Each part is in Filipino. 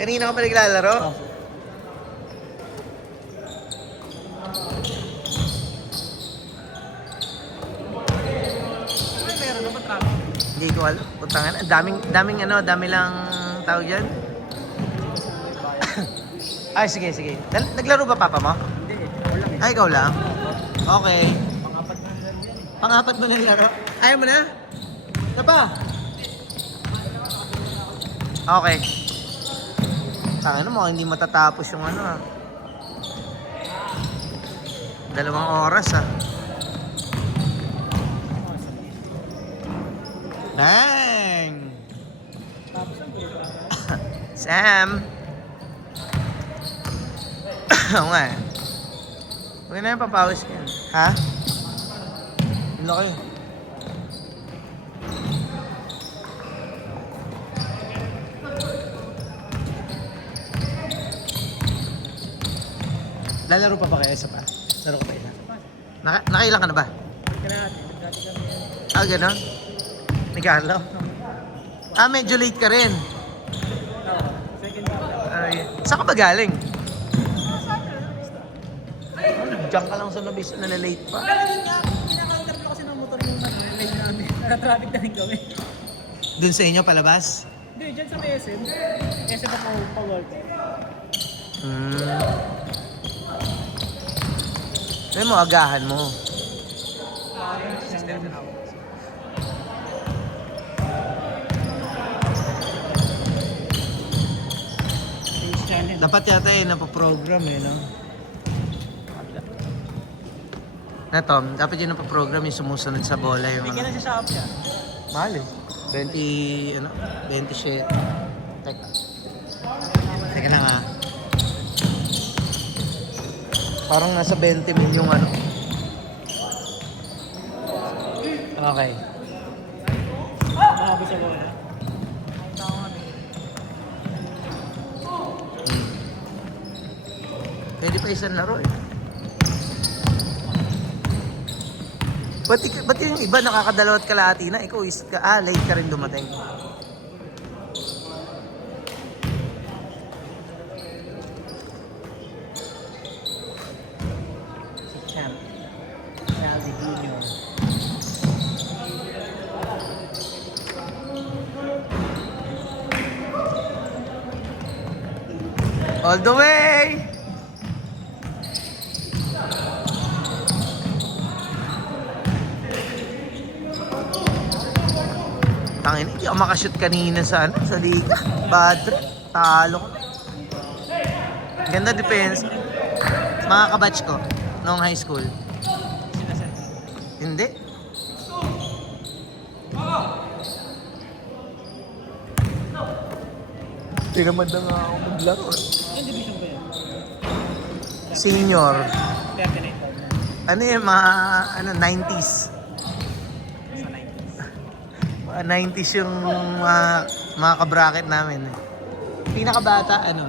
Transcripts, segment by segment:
Kanina ka pa naglalaro? Meron na ba traffic? Hindi ko alam. Putangan. Dami lang tawag dyan. Ay, sige. Naglaro ba papa mo? Hindi, wala eh. Ay, ikaw lang? Okay. Pang-apat Pang-apat mo na yan. na nilaro? Ayaw mo na? Ano pa? Okay. Tangin mo, hindi matatapos yung ano ah. 2 oras ah. Bang! Tapos ang buka. Sam! Oo nga eh. Huwag na yung papawis ko yan. Ha? Yung laki. Lalaro pa ba kayo isa pa? Laro ko pa isa? Nakailan ka na ba? Kalahati kami yan. Ah, gano'n? Nagkalo? Ah, medyo late ka rin. Oo, second half. Ay, saan ka ba galing? Diyan ka lang sa nabis na late pa. Kinaka-counter ko kasi ng motor yung lane namin. Naka-traffic na rin kami. Doon sa inyo, palabas? Hindi, dyan sa may SM. SM ako pa-work. Sabi mo, agahan mo. Dapat yata napaprogram no? Na Tom, dapat yun napaprogram yung sumusunod sa bola yung May kailan sa shop siya. mahal eh. 20 shit. Teka lang ah. Parang nasa 20 mil yung ano. Okay. Makabi sa bola. Tao nga eh. Pwede pa isang laro eh. Ba't yung iba nakakadalawat kalahati na? Ikaw late ka rin dumating. Si Champ. Reality Junior. All the way! Tangin, hindi ako makashoot kanina sa liga. Bad trip. Talo ko. Ganda defense. Mga kabatch ko noong high school. Hindi. Tinamad na nga ako maglaro. Yung division ba yan? Senior. Kaya pinay-call na. Ano yung mga 90s? Sa 90s. 90s yung mga kabracket namin. Pinakabata, 2001.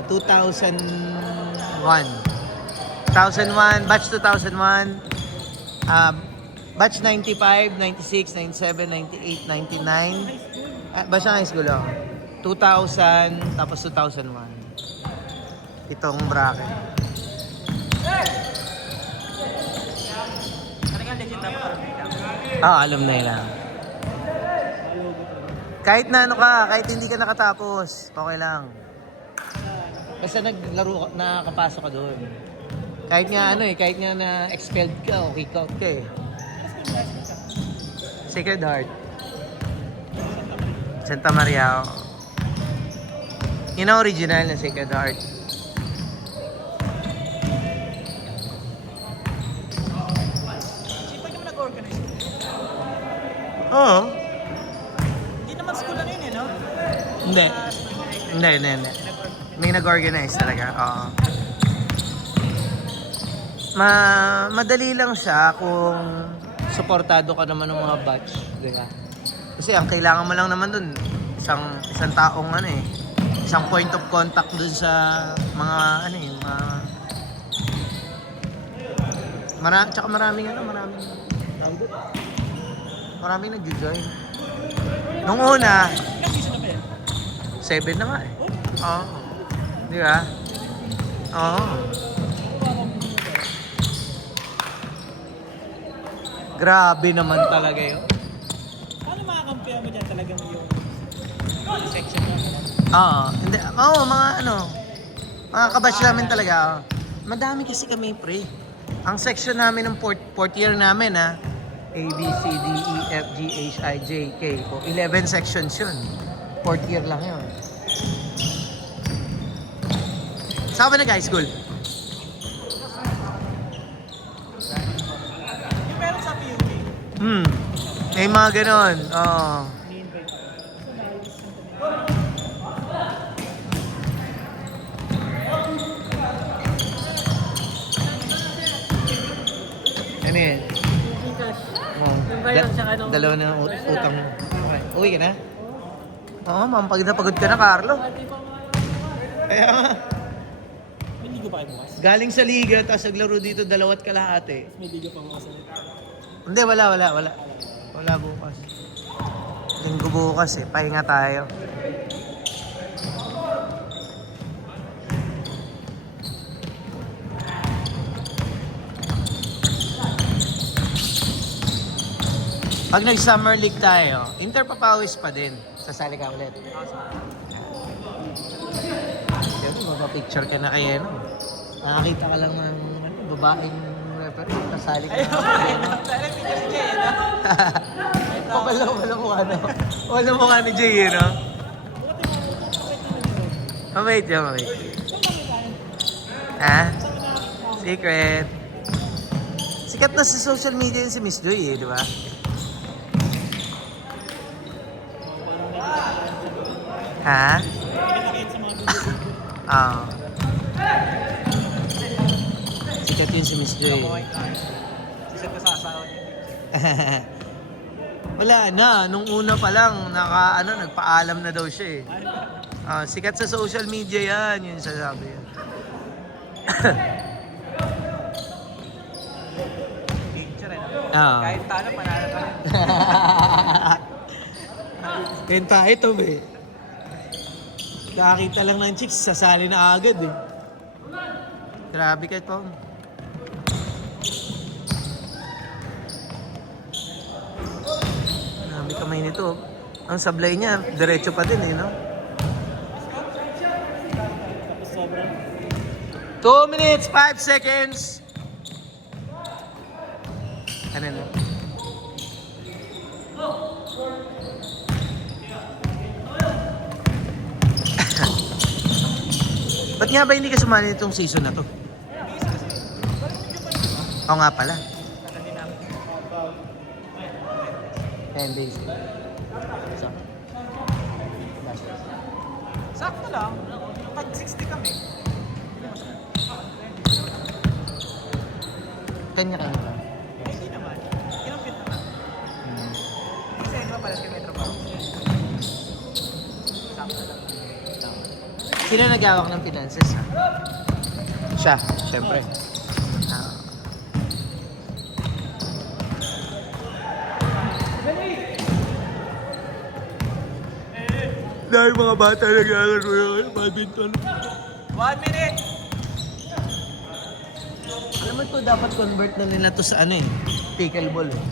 2001, batch 2001. Batch 95, 96, 97, 98, 99. Batch ng high school, 2000, tapos 2001. Itong bracket. Ano nga legend dapat alam nila? Alam na nila. Kahit na kahit hindi ka nakatapos, okay lang. Basta naglaro, nakakapasok ka doon. Kahit nga kahit nga na expelled ka o kick out ka eh. Sacred Heart. Santa Maria. Yun ang original na Sacred Heart. Sipag naman nag-organize. Oo. Hindi naman school lang yun no? Hindi. Hindi. May nag-organize talaga. Oo. Madali lang siya kung suportado ka naman ng mga batch, di ba? Kasi ang kailangan mo lang naman dun, isang taong isang point of contact dun sa mga tsaka maraming maraming nag-join. Nung una, 7 na nga eh. Oo. Di ba? Oo. Grabe naman talaga yun. Paano makakampihan mo dyan talagang yung section mo? Oo. Hindi. Oo, mga ano. Mga kabatch namin talaga. Oo. Madami kasi kami, pre. Ang section namin ng fourth year namin, ha. A, B, C, D, E, F, G, H, I, J, K. O, 11 sections yun. Fourth year lang yun. Saan ka ba nag-high school? Yung meron sa PUP, May mga ganon. Oo. ni-invite ako. Ano yun? Gcash. Oh. Yung bayan siya, ano? Dalawa na ang utang mo. Okay. Uwi ka na? Oo, ma'am. Pagod na pagod ka na, Carlo. Kaya nga. May ligo pa kayo bukas? Galing sa liga, tapos naglaro dito 2 kalahati. May ligo pa bukas ulit. Hindi, wala. Wala bukas. Linggo bukas eh. Pahinga tayo. Pag nag-summer league tayo, interpapawis pa din. Sasali ka ulit. Siyempre, mapapicture ka na kay ano. Nakakita ka lang ng babaeng referee. Nasali ka na. Wala mukha no? Wala mukha ni Jay, no? Mamait yan, mamait. Ha? Secret. Sikat na sa social media yun si Miss Joy, di ba? Ha? Nakikita sa mga video. Oo. Sikat yun si Miss Joy. Sisad ka sa asawa niya. Wala na, nung una pa lang, nagpaalam na daw siya eh. Sikat sa social media yan, yun sasabi yan. Picture eh. Oo. Kahit talo, panalo pa rin. Kenta ito be. Nakakita lang ng chicks, sasali na agad eh. Grabe kahit pa. Grabe kamay nito. Ang sablay niya, diretso pa din eh, no? Tapos sobrang 2 minutes, 5 seconds. Ano na? Ba't nga ba hindi ka sumali nitong season na to? Oo nga pala. 10 days. So, sakto lang. Pag 60 kami. 10 nga kayo ba? Hindi naman. Kinumpit naman. Kasi ikaw pala sa metro ba? Sakto lang. Sino nag-awak ng finances ha? Siya, syempre. Dahil mga bata nag-aaral ng badminton. 1 minute! Alam mo ito, dapat convert na nila to sa ano eh, pickleball eh.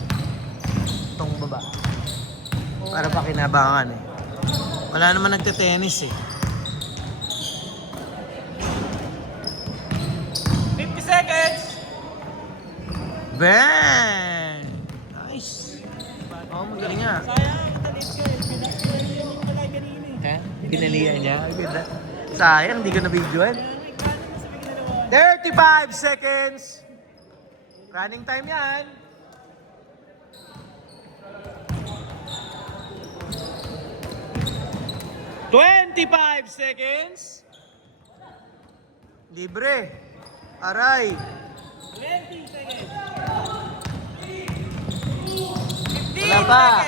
Itong baba. Para pakinabangan eh. Wala naman nagte-tennis eh. 50 seconds! Bang! Nice! Oo, magaling nga. Sayang, matalit ka eh. Pinalihan yung malay kanina eh. Ha? Binalihan niya? Ay, ganda. Sayang, hindi ko na-videoan. 35 seconds! Running time yan. "25 seconds. Libre. Aray. 20 seconds! Wala pa.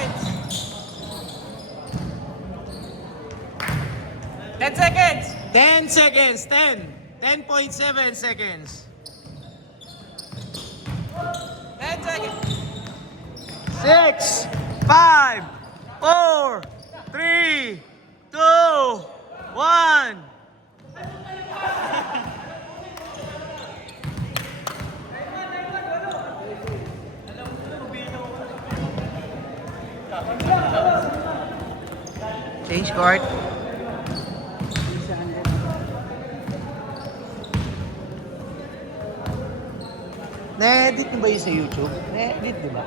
10 seconds! 10 seconds. 10. 10.7 seconds. 10 seconds! 6, 5, 4, 3, 2, 1. Change court. Na-edit mo ba yun sa YouTube? Na-edit, di ba?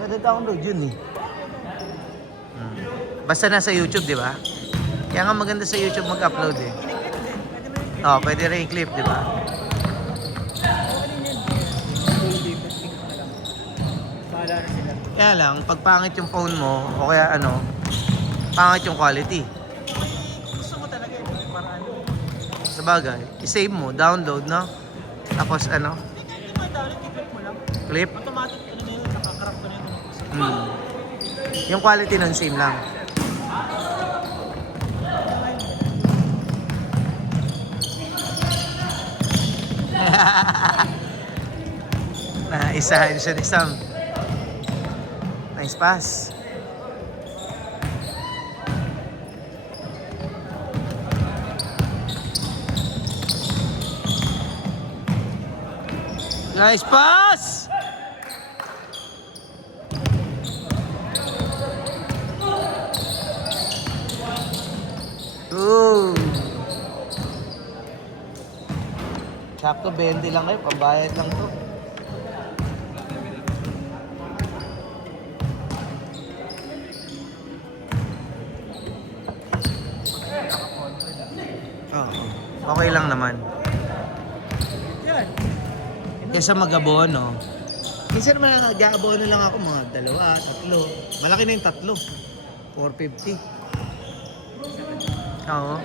Nada-download yun eh. Basta nasa YouTube, di ba? Kaya nga maganda sa YouTube mag-upload eh. Oo, pwede rin i-clip, di ba? Bahala na sila. Kaya lang, pag pangit yung phone mo, o kaya ano, pangit yung quality. Gusto mo talaga yun. Para ano? Sabagay, i-save mo, download, no? Tapos ano, Hindi mo download, i-click mo lang. clip. Automatic, ano na yun, nakakarap ko na yun. Yung quality nun, same lang. Naisahan siya ni Sam. Nice pass. Nice pass! Ooh. Sakto 20 lang kayo, pambayad lang to. Oo. Okay lang naman. Yan. Kesa mag-abono. Minsan naman nag-abono lang ako mga 2, 3. Malaki na yung 3. 450. Oo.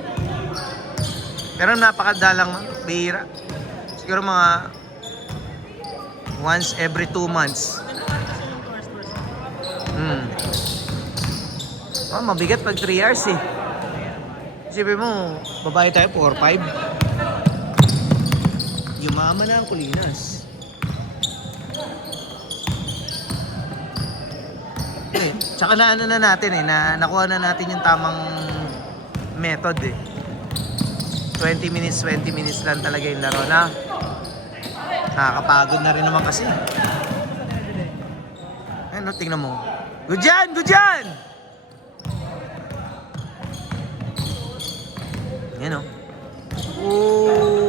Pero napakadalang bihira. Siguro mga once every 2 months. Oh, mabigat pag 3 hours eh. Isipin mo, babae tayo 4-5. Yumaman na ang kulinas. Tsaka na ano na natin eh, na nakuha na natin yung tamang method eh. 20 minutes lang talaga yung laro na. Nakakapagod na rin naman kasi. Ano, tingnan mo. Good dyan! Good dyan! Yan o. Ooh.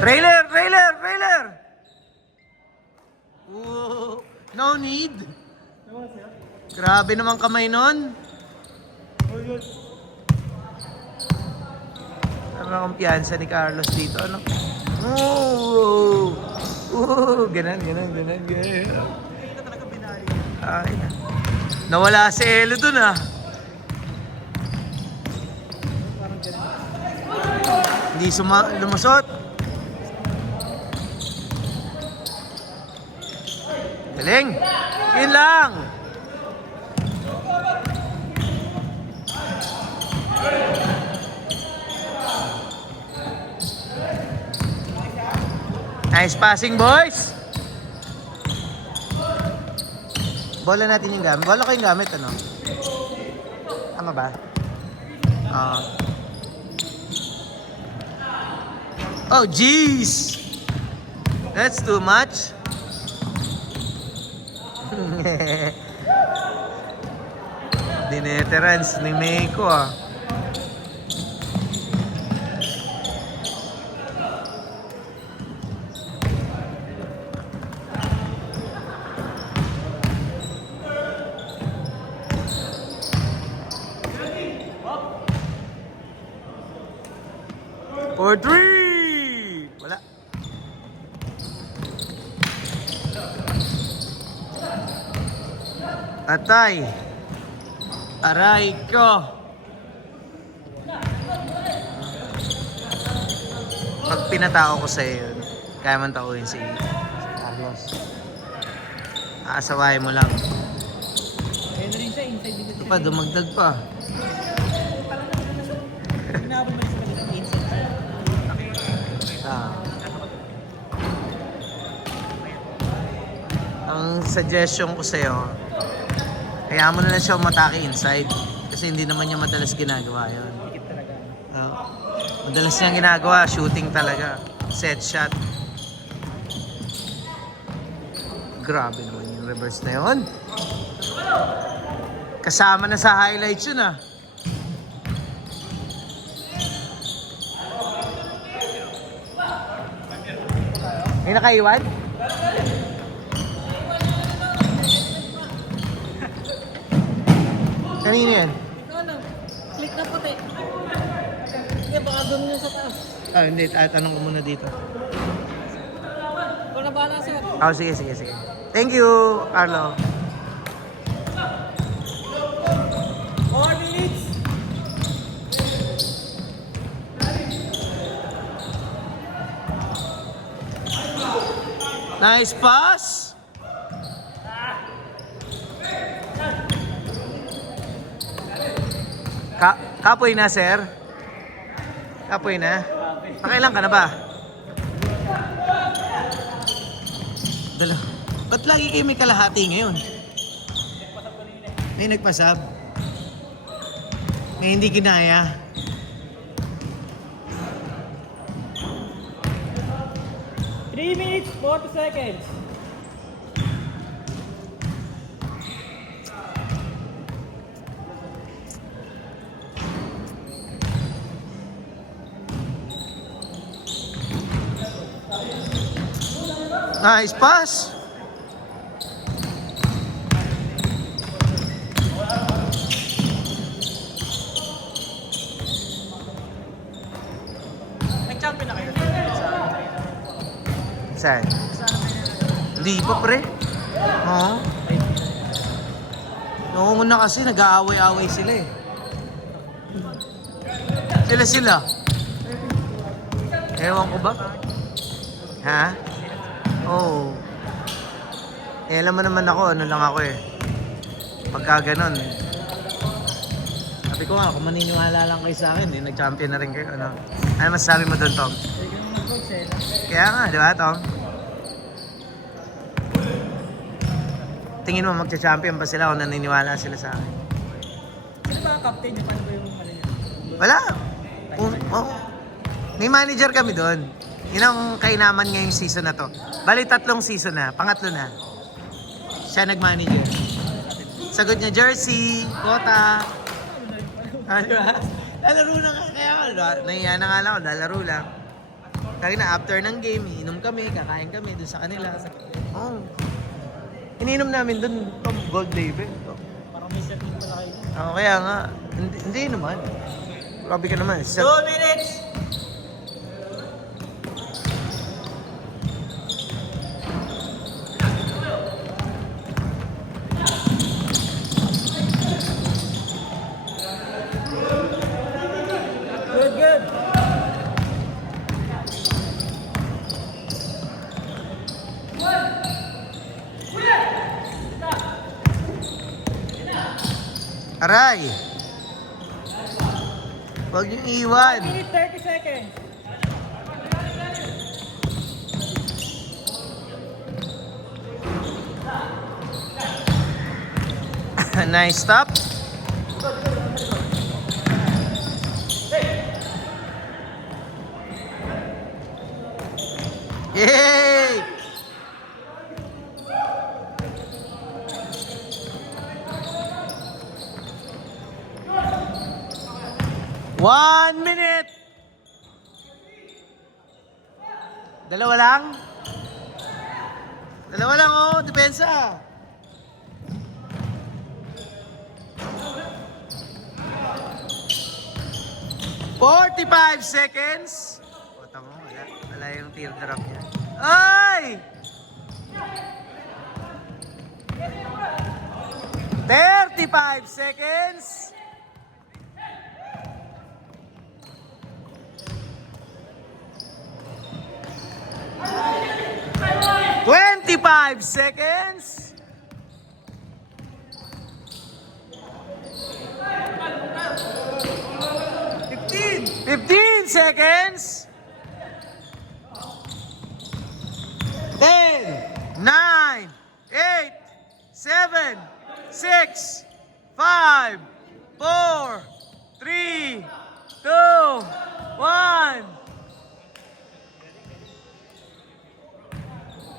Trailer! Trailer! Trailer! Ooh. No need. Grabe naman kamay nun. Ang kumpiyansa ni Carlos dito, ano? Ooh! Ooh! Ganan. Ito talaga binali. Ay, nawala si Elo dun ah. Parang ganun. Hindi lumusot. Galing. Yun lang. Nice passing, boys. Bola natin yung gamit. Bola ko yung gamit, ano? Tama ba? Oh, jeez! That's too much. Dineterans ni Meiko ah. For 3! Wala. Atay. Aray ko. Pag pinatao ko sa'yo yun, kaya man tauhin si Carlos. Aasawahin mo lang. Ayun na rin siya, inside dito. Ito pa, dumagdag pa. Hinabol mo rin sila ng inside. Ah. Ang suggestion ko sa'yo, Kaya mo na lang siya umatake inside. Kasi hindi naman niya madalas ginagawa yun. Dikit talaga. No? Madalas niyang ginagawa, shooting talaga. Set shot. Grabe naman yung reverse na yun. Kasama na sa highlights yun ah. May nakaiwan? Kanino yan? Ano? Click na puti. Sige, baka doon yun sa taas. Ah, hindi. Tanong ko muna dito. Ikaw na bahala sir. Oh, sige. Thank you, Arlo. 4 minutes. Nice pass. Kapoy na, sir. Kapoy na. Nakailan ka na ba? Dala. Ba't lagi kayo may kalahati ngayon? May nagpasab. May hindi kinaya. Three minutes, 40 seconds. Nice pass. Nag-champion na kayo. Saan? Hindi pa, pre. Oo. Noong una kasi nag-aaway-aaway sila eh. Sila. Ewan ko ba? Ha? Oo. Eh, alam mo naman ako, ano lang ako eh. Pagka ganun. Sabi ko nga, kung maniniwala lang kayo sa akin eh, nag-champion na rin kayo. Ano masasabi mo doon, Tom? Kaya nga, di ba, Tom? Tingin mo magcha-champion ba sila o naniniwala sila sa akin? Sino ba ang captain niyo? Paano ba yung ano niya? Wala. May manager kami doon. Yun ang kainaman ngayong season na to. Bali, 3 season na. Pangatlo na. Siya nag-manager. Sagot niya, jersey, kota. Di ba? Lalaro na nga. Kaya nahiya na nga lang ako. Lalaro lang. Kaya na, after ng game, inom kami, kakain kami doon sa kanila. Oo. Ininom namin doon, gold label. Parang may setting pala kayo. Oo, kaya nga. Hindi naman. Grabe ka naman. 2 minutes! Good. Aray! Huwag niyong iwan. 1 minute, 30 seconds. Nice stop. Yay! One minute! Dalawa lang? Dalawa lang oh, depensa. "45 seconds." Puta mo, wala yung teardrop niya. Ay! 35 seconds. "25 seconds. 15 seconds. 10, 9, 8, 7, 6, 5, 4, 3,